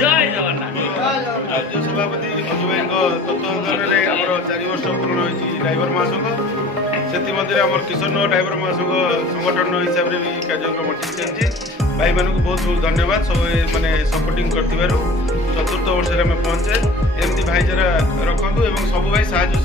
जय जगन्नाथ राज्य सभापति अजु भाई तत्वावधान में आम 4 वर्ष पूर्ण होती ड्राइवर महासंघ से आम किशन ड्राइवर महासंघ संगठन हिसाब से भी कार्यक्रम ठीक चलती भाई मानक बहुत बहुत धन्यवाद सब मैंने सपोर्टिंग कर चतुर्थ वर्ष में पहुंचे एमती भाईचारा रखु और सब भाई साहय